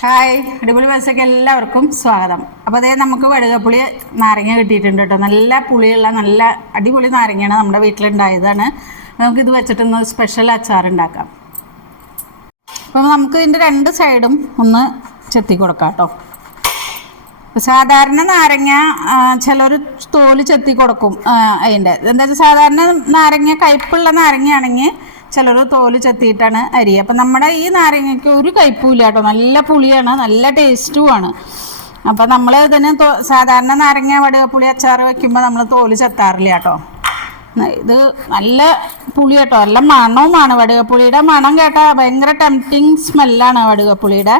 Hi. അടിപൊളി മത്സ്യക്ക് എല്ലാവർക്കും സ്വാഗതം. അപ്പോൾ അതേ നമുക്ക് വടുകപ്പുളി നാരങ്ങ കിട്ടിയിട്ടുണ്ട് കേട്ടോ. നല്ല പുളിയുള്ള നല്ല അടിപൊളി നാരങ്ങയാണ് നമ്മുടെ വീട്ടിലുണ്ടായതാണ്. നമുക്ക് ഇത് വെച്ചിട്ടൊന്ന് സ്പെഷ്യൽ അച്ചാർ ഉണ്ടാക്കാം. അപ്പോൾ നമുക്ക് ഇതിന്റെ രണ്ട് സൈഡും ഒന്ന് ചെത്തി കൊടുക്കാം കേട്ടോ. സാധാരണ നാരങ്ങ ചിലർ തോൽ ചെത്തി കൊടുക്കും അതിന്റെ എന്താ വെച്ചാൽ സാധാരണ നാരങ്ങ കയ്പുള്ള നാരങ്ങയാണെങ്കിൽ ചിലർ തോൽ ചെത്തിയിട്ടാണ് അരി. അപ്പം നമ്മുടെ ഈ നാരങ്ങയ്ക്ക് ഒരു കയ്പുമില്ല കേട്ടോ. നല്ല പുളിയാണ് നല്ല ടേസ്റ്റുമാണ്. അപ്പം നമ്മൾ ഇതിന് സാധാരണ നാരങ്ങ വടുകപ്പുളി അച്ചാർ വയ്ക്കുമ്പോൾ നമ്മൾ തോൽ ചെത്താറില്ല കേട്ടോ. ഇത് നല്ല പുളി കേട്ടോ. നല്ല മണവുമാണ് വടുകപ്പുളിയുടെ. മണം കേട്ടാൽ ഭയങ്കര ടെംപ്റ്റിങ് സ്മെല്ലാണ് വടുകപ്പുളിയുടെ.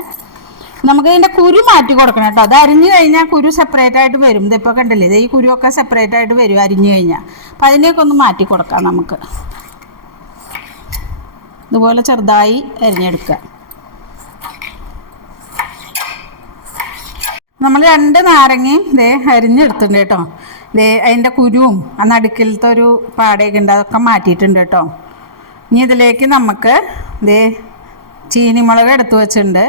നമുക്ക് ഇതിന്റെ കുരു മാറ്റി കൊടുക്കണം കേട്ടോ. അത് അരിഞ്ഞു കഴിഞ്ഞാൽ കുരു സെപ്പറേറ്റ് ആയിട്ട് വരും. ഇതിപ്പോൾ കണ്ടല്ലേ? ഇത് ഈ കുരുവൊക്കെ സെപ്പറേറ്റ് ആയിട്ട് വരും അരിഞ്ഞു കഴിഞ്ഞാൽ അപ്പം അതിനെയൊക്കെ ഒന്ന് മാറ്റി കൊടുക്കാം നമുക്ക്. ഇതുപോലെ ചെറുതായി അരിഞ്ഞെടുക്കുക. നമ്മൾ രണ്ട് നാരങ്ങയും ദേ അരിഞ്ഞെടുത്തിട്ടുണ്ട് കേട്ടോ. ദേ അതിന്റെ കുരുവും ആ നടുക്കിലത്തെ ഒരു പാടയൊക്കെ ഉണ്ട് അതൊക്കെ മാറ്റിയിട്ടുണ്ട് കേട്ടോ. ഇനി ഇതിലേക്ക് നമുക്ക് ദേ ചീനിമുളക് എടുത്തു വെച്ചിട്ടുണ്ട്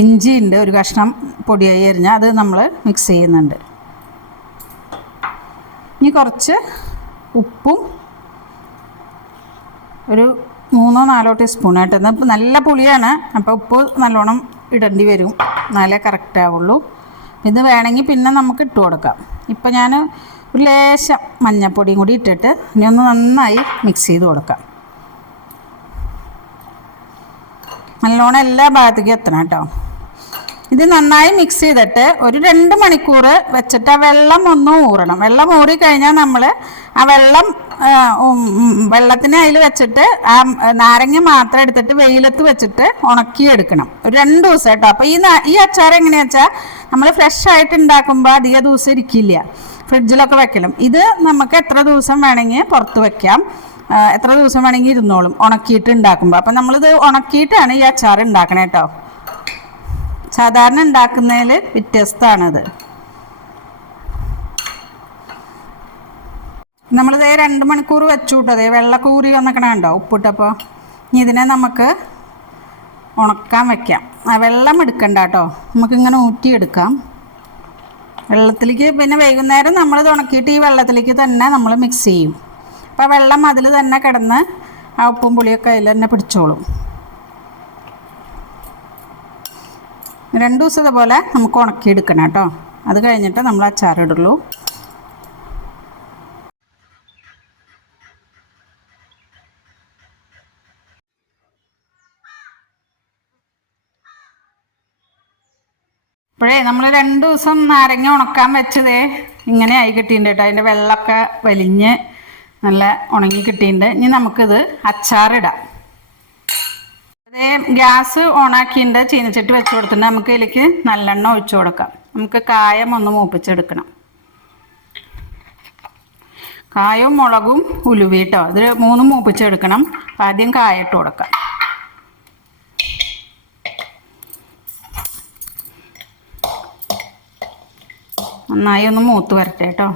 ഇഞ്ചി ഉണ്ട് ഒരു കഷ്ണം പൊടിയായി അരിഞ്ഞ അത് നമ്മൾ മിക്സ് ചെയ്യുന്നുണ്ട്. ഇനി കുറച്ച് ഉപ്പും ഒരു മൂന്നോ നാലോ ടീസ്പൂണായിട്ട് ഇപ്പം നല്ല പുളിയാണ്. അപ്പോൾ ഉപ്പ് നല്ലോണം ഇടേണ്ടി വരും. എന്നാലേ കറക്റ്റ് ആവുള്ളൂ. ഇത് വേണമെങ്കിൽ പിന്നെ നമുക്ക് ഇട്ട് കൊടുക്കാം. ഇപ്പം ഞാൻ ഒരു ലേശം മഞ്ഞപ്പൊടിയും കൂടി ഇട്ടിട്ട് ഇനി ഒന്ന് നന്നായി മിക്സ് ചെയ്ത് കൊടുക്കാം. നല്ലോണം എല്ലാ ഭാഗത്തേക്കും എത്തണം കേട്ടോ. ഇത് നന്നായി മിക്സ് ചെയ്തിട്ട് ഒരു രണ്ട് മണിക്കൂർ വെച്ചിട്ട് ആ വെള്ളം ഒന്ന് ഊറണം. വെള്ളം ഊറി കഴിഞ്ഞാൽ നമ്മൾ ആ വെള്ളം വെള്ളത്തിന് അതിൽ വെച്ചിട്ട് ആ നാരങ്ങ മാത്രം എടുത്തിട്ട് വെയിലത്ത് വെച്ചിട്ട് ഉണക്കി എടുക്കണം ഒരു രണ്ട് ദിവസം കേട്ടോ. അപ്പോൾ ഈ ഈ അച്ചാർ എങ്ങനെയാ വെച്ചാൽ നമ്മൾ ഫ്രഷ് ആയിട്ട് ഉണ്ടാക്കുമ്പോൾ അധിക ദിവസം ഇരിക്കില്ല. ഫ്രിഡ്ജിലൊക്കെ വെക്കണം ഇത് നമുക്ക് എത്ര ദിവസം വേണമെങ്കിൽ പുറത്ത് വെക്കാം. എത്ര ദിവസം വേണമെങ്കിൽ ഇരുന്നോളും ഉണക്കിയിട്ട് ഉണ്ടാക്കുമ്പോൾ അപ്പം നമ്മളിത് ഉണക്കിയിട്ടാണ് ഈ അച്ചാർ ഉണ്ടാക്കണേ കേട്ടോ. സാധാരണ ഉണ്ടാക്കുന്നതിൽ വ്യത്യസ്തമാണിത്. നമ്മളിത് രണ്ട് മണിക്കൂർ വെച്ചു കേട്ടോ അതേ വെള്ളമൊക്കെ ഊരി വന്നേക്കണ കണ്ടോ ഉപ്പിട്ടപ്പോൾ ഇനി ഇതിനെ നമുക്ക് ഉണക്കാൻ വെക്കാം. ആ വെള്ളം എടുക്കണ്ട കേട്ടോ. നമുക്കിങ്ങനെ ഊറ്റിയെടുക്കാം. വെള്ളത്തിലേക്ക് പിന്നെ വൈകുന്നേരം നമ്മൾ ഉണക്കിയിട്ട് ഈ വെള്ളത്തിലേക്ക് തന്നെ നമ്മൾ മിക്സ് ചെയ്യും. അപ്പോൾ വെള്ളം അതിൽ തന്നെ കിടന്ന് ആ ഉപ്പും പുളിയൊക്കെ അതിൽ തന്നെ പിടിച്ചോളും. രണ്ട് ദിവസം പോലെ നമുക്ക് ഉണക്കിയെടുക്കണം കേട്ടോ. അത് കഴിഞ്ഞിട്ട് നമ്മൾ അച്ചാറിടുള്ളൂ ഇപ്പോഴേ നമ്മൾ രണ്ടു ദിവസം നാരങ്ങ ഉണക്കാൻ വെച്ചതേ ഇങ്ങനെ ആയി കിട്ടിയിട്ടുണ്ട് കേട്ടോ. അതിന്റെ വെള്ളമൊക്കെ വലിഞ്ഞ് നല്ല ഉണങ്ങി കിട്ടിയിട്ടുണ്ട്. ഇനി നമുക്കിത് അച്ചാറിടാം. അതേ ഗ്യാസ് ഓണാക്കിയിട്ട് ചീനച്ചട്ടി വെച്ച് കൊടുത്തിട്ട് നമുക്ക് ഇതിലേക്ക് നല്ലെണ്ണ ഒഴിച്ചു കൊടുക്കാം. നമുക്ക് കായം ഒന്ന് മൂപ്പിച്ചെടുക്കണം. കായവും മുളകും ഉലുവിട്ടോ അതിൽ മൂന്നും മൂപ്പിച്ചെടുക്കണം. ആദ്യം കായ ഇട്ട് കൊടുക്കാം. നന്നായി ഒന്ന് മൂത്ത് വരട്ടെ കേട്ടോ.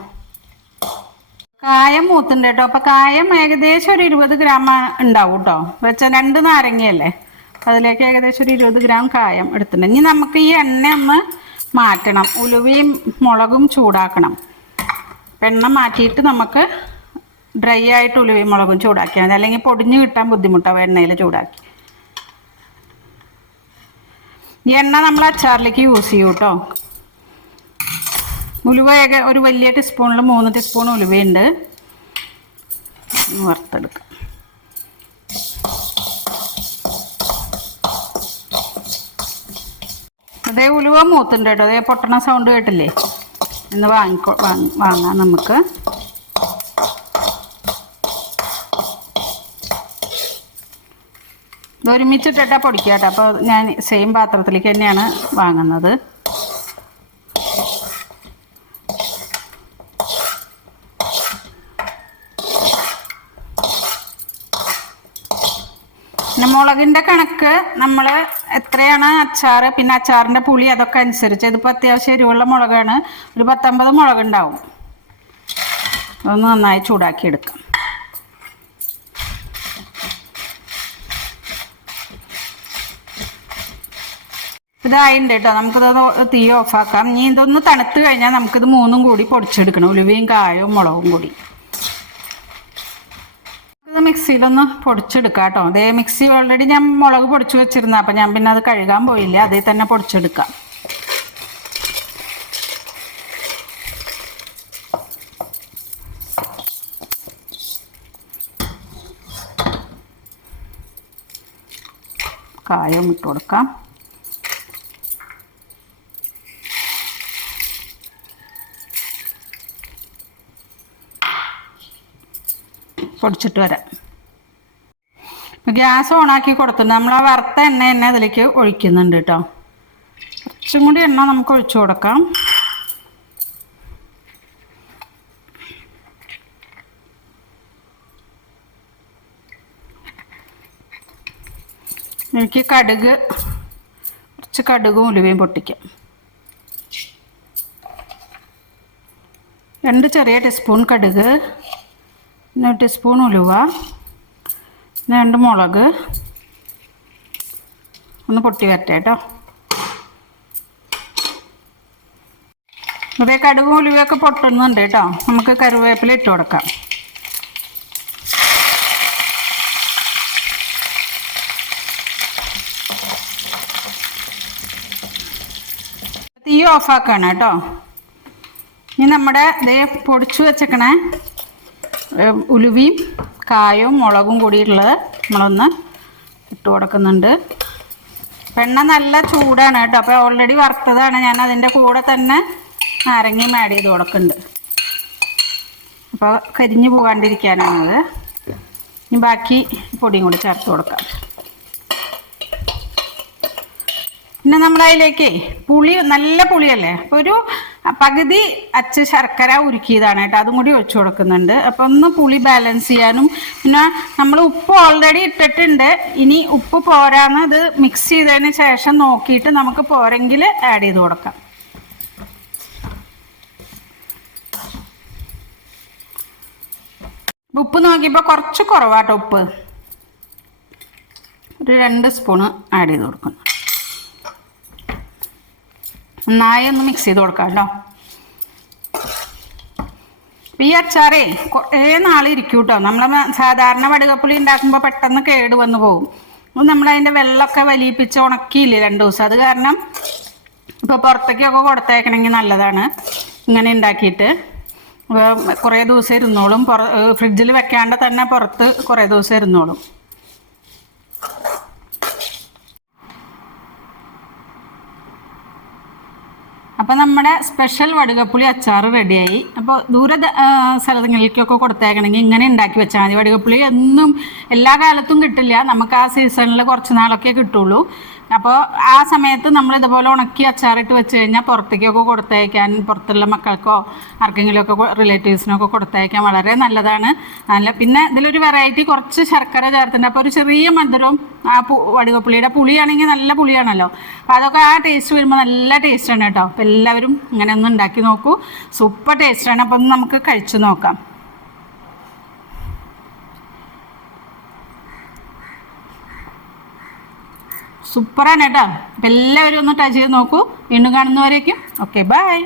കായം മൂത്തുണ്ട് കേട്ടോ. അപ്പം കായം ഏകദേശം ഒരു ഇരുപത് ഗ്രാം ഉണ്ടാവും കേട്ടോ. വെച്ച രണ്ട് നാരങ്ങയല്ലേ? അതിലേക്ക് ഏകദേശം ഒരു ഇരുപത് ഗ്രാം കായം എടുത്തിട്ടുണ്ട്. ഇനി നമുക്ക് ഈ എണ്ണ ഒന്ന് മാറ്റണം. ഉലുവയും മുളകും ചൂടാക്കണം. എണ്ണ മാറ്റിയിട്ട് നമുക്ക് ഡ്രൈ ആയിട്ട് ഉലുവയും മുളകും ചൂടാക്കിയാൽ മതി. അല്ലെങ്കിൽ പൊടിഞ്ഞു കിട്ടാൻ ബുദ്ധിമുട്ടാവും എണ്ണയിൽ ചൂടാക്കി. ഈ എണ്ണ നമ്മൾ അച്ചാറിലേക്ക് യൂസ് ചെയ്യും കേട്ടോ. ഉലുവയൊക്കെ ഒരു വലിയ ടീസ്പൂണിൽ മൂന്ന് ടീസ്പൂൺ ഉലുവയുണ്ട്. വറുത്തെടുക്കാം. അതേ ഉലുവ മൂത്തുണ്ട് കേട്ടോ. അതേ പൊട്ടണ സൗണ്ട് കേട്ടില്ലേ? ഇന്ന് വാങ്ങിക്കോ വാങ്ങ- നമുക്ക്. ഇത് ഒരുമിച്ചിട്ടിട്ടാ പൊടിക്കാട്ടോ. കേട്ടോ അപ്പോൾ ഞാൻ സെയിം പാത്രത്തിലേക്ക് തന്നെയാണ് വാങ്ങുന്നത്. പിന്നെ മുളകിന്റെ കണക്ക് നമ്മൾ എത്രയാണ് അച്ചാർ പിന്നെ അച്ചാറിന്റെ പുളി അതൊക്കെ അനുസരിച്ച്. ഇതിപ്പോൾ അത്യാവശ്യം എരിവുള്ള മുളകാണ്. ഒരു പത്തൊമ്പത് മുളകുണ്ടാവും. അതൊന്ന് നന്നായി ചൂടാക്കി എടുക്കാം ഇതായിണ്ട് കേട്ടോ നമുക്കിത് തീ ഓഫാക്കാം. ഇനി ഇതൊന്ന് തണുത്ത് കഴിഞ്ഞാൽ നമുക്കിത് മൂന്നും കൂടി പൊടിച്ചെടുക്കണം. ഉലുവയും കായവും മുളകും കൂടി. മിക്സിയിലൊന്ന് പൊടിച്ചെടുക്കാം കേട്ടോ. അതേ മിക്സി ഓൾറെഡി ഞാൻ മുളക് പൊടിച്ചു വെച്ചിരുന്ന. അപ്പം ഞാൻ പിന്നെ അത് കഴുകാൻ പോയില്ല. അതേ തന്നെ പൊടിച്ചെടുക്കാം. കായം ഇട്ട് കൊടുക്കാം. പൊടിച്ചിട്ട് വരാം. ഗ്യാസ് ഓണാക്കി കൊടുത്തു നമ്മൾ ആ വറുത്ത എണ്ണ തന്നെ അതിലേക്ക് ഒഴിക്കുന്നുണ്ട് കേട്ടോ കുറച്ചും കൂടി എണ്ണ നമുക്ക് ഒഴിച്ചു കൊടുക്കാം. എനിക്ക് കടുക് കുറച്ച് കടുകും ഉലുവയും പൊട്ടിക്കാം. രണ്ട് ചെറിയ ടീസ്പൂൺ കടുക് പിന്നെ ഒരു ടീസ്പൂൺ ഉലുവ. രണ്ട് മുളക്. ഒന്ന് പൊട്ടി വരട്ടെ കേട്ടോ. ഇവിടെ കടുകും ഉലുവയൊക്കെ പൊട്ടുന്നുണ്ട് കേട്ടോ. നമുക്ക് കറിവേപ്പില ഇട്ട് കൊടുക്കാം. തീ ഓഫാക്കാണ് കേട്ടോ. ഇനി നമ്മുടെ ഇതേ പൊടിച്ചു വെച്ചേക്കണ ഉലുവയും കായവും മുളകും കൂടിയിട്ടുള്ളത് നമ്മളൊന്ന് ഇട്ട് കൊടുക്കുന്നുണ്ട്. പെണ്ണ നല്ല ചൂടാണ് കേട്ടോ. അപ്പോൾ ഓൾറെഡി വറുത്തതാണ്. ഞാൻ അതിന്റെ കൂടെ തന്നെ നാരങ്ങയും ആഡ് ചെയ്ത് കൊടുക്കുന്നുണ്ട്. അപ്പോൾ കരിഞ്ഞു പോകാണ്ടിരിക്കാനാണത്. ഇനി ബാക്കി പൊടിയും കൂടി ചേർത്ത് കൊടുക്കാം. പിന്നെ നമ്മളതിലേക്ക് പുളി നല്ല പുളിയല്ലേ? അപ്പോൾ ഒരു പകുതി അച്ച് ശർക്കര ഉരുക്കിയതാണ് കേട്ടോ. അതും കൂടി ഒഴിച്ചു കൊടുക്കുന്നുണ്ട്. അപ്പം ഒന്ന് പുളി ബാലൻസ് ചെയ്യാനും. പിന്നെ നമ്മൾ ഉപ്പ് ഓൾറെഡി ഇട്ടിട്ടുണ്ട്. ഇനി ഉപ്പ് പോരാന്ന് ഇത് മിക്സ് ചെയ്തതിന് ശേഷം നോക്കിയിട്ട് നമുക്ക് പോരെങ്കിൽ ആഡ് ചെയ്ത് കൊടുക്കാം. ഉപ്പ് നോക്കിയപ്പോൾ കുറച്ച് കുറവാട്ടോ ഉപ്പ്. ഒരു രണ്ട് സ്പൂണ് ആഡ് ചെയ്ത് കൊടുക്കുന്നു. നന്നായി ഒന്ന് മിക്സ് ചെയ്ത് കൊടുക്കാം കേട്ടോ ഈ അച്ചാറേ കുറേ നാളിരിക്കും കേട്ടോ നമ്മൾ സാധാരണ വടുകപ്പുളി ഉണ്ടാക്കുമ്പോൾ പെട്ടെന്ന് കേട് വന്നു പോകും. നമ്മൾ നമ്മളതിന്റെ വെള്ളമൊക്കെ വലിയിപ്പിച്ച് ഉണക്കിയില്ലേ രണ്ട് ദിവസം. അത് കാരണം ഇപ്പോൾ പുറത്തേക്കൊക്കെ കൊടുത്തേക്കണമെങ്കിൽ നല്ലതാണ്. ഇങ്ങനെ ഉണ്ടാക്കിയിട്ട്. കുറേ ദിവസം ഇരുന്നോളും. പുറ ഫ്രിഡ്ജിൽ വെക്കാണ്ട് തന്നെ പുറത്ത് കുറേ ദിവസം ഇരുന്നോളും. അപ്പോൾ നമ്മുടെ സ്പെഷ്യൽ വടുകപ്പുളി അച്ചാർ റെഡിയായി അപ്പോൾ ദൂര സ്ഥലങ്ങളിലേക്കൊക്കെ കൊടുത്തേക്കണമെങ്കിൽ ഇങ്ങനെ ഉണ്ടാക്കി വെച്ചാൽ മതി. വടുകപ്പുളി എന്നും എല്ലാ കാലത്തും കിട്ടില്ല. നമുക്ക് ആ സീസണിൽ കുറച്ച് നാളൊക്കെ കിട്ടുള്ളൂ. അപ്പോൾ ആ സമയത്ത് നമ്മൾ ഇതുപോലെ ഉണക്കി അച്ചാറിട്ട് വെച്ച് കഴിഞ്ഞാൽ പുറത്തേക്കൊക്കെ കൊടുത്തയക്കാൻ പുറത്തുള്ള മക്കൾക്കോ ആർക്കെങ്കിലുമൊക്കെ റിലേറ്റീവ്സിനൊക്കെ കൊടുത്തയക്കാൻ വളരെ നല്ലതാണ്. നല്ല പിന്നെ ഇതിലൊരു വെറൈറ്റി കുറച്ച് ശർക്കര ചേർത്തിട്ടുണ്ട്. അപ്പോൾ ഒരു ചെറിയ മധുരവും ആ പു വടുകപ്പുളിയുടെ പുളിയാണെങ്കിൽ നല്ല പുളിയാണല്ലോ. അപ്പോൾ അതൊക്കെ ആ ടേസ്റ്റ് വരുമ്പോൾ നല്ല ടേസ്റ്റാണ് കേട്ടോ. അപ്പോൾ എല്ലാവരും ഇങ്ങനെ ഒന്ന് ഉണ്ടാക്കി നോക്കൂ. സൂപ്പർ ടേസ്റ്റാണ് അപ്പോൾ നമുക്ക് കഴിച്ചു നോക്കാം. സൂപ്പറാണ് കേട്ടോ. അപ്പം എല്ലാവരും ഒന്ന് ടച്ച് ചെയ്ത് നോക്കൂ. വീണ്ടും കാണുന്നവരേക്കും. Okay bye